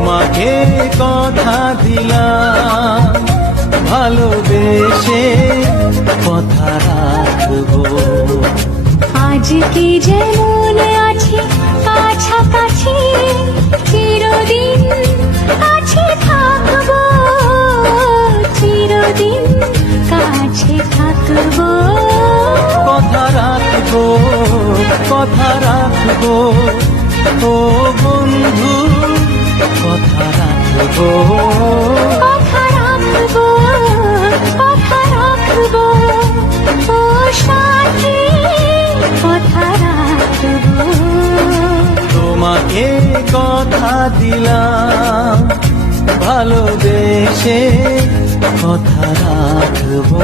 তোমাকে কথা দিলাম, ভালোবেসে কথা রাখবো। আজকে যেমন আছি কাছাকাছি, চিরদিন কাছে থাকবো, চিরদিন কাছে থাকবো। কথা রাখবো, কথা রাখবো, ও বন্ধু কথা রাখবো। কথা রাখবো, কথা রাখবো, ও সাথী কথা রাখবো। তোমাকে কথা দিলাম, ভালোবেসে কথা রাখবো।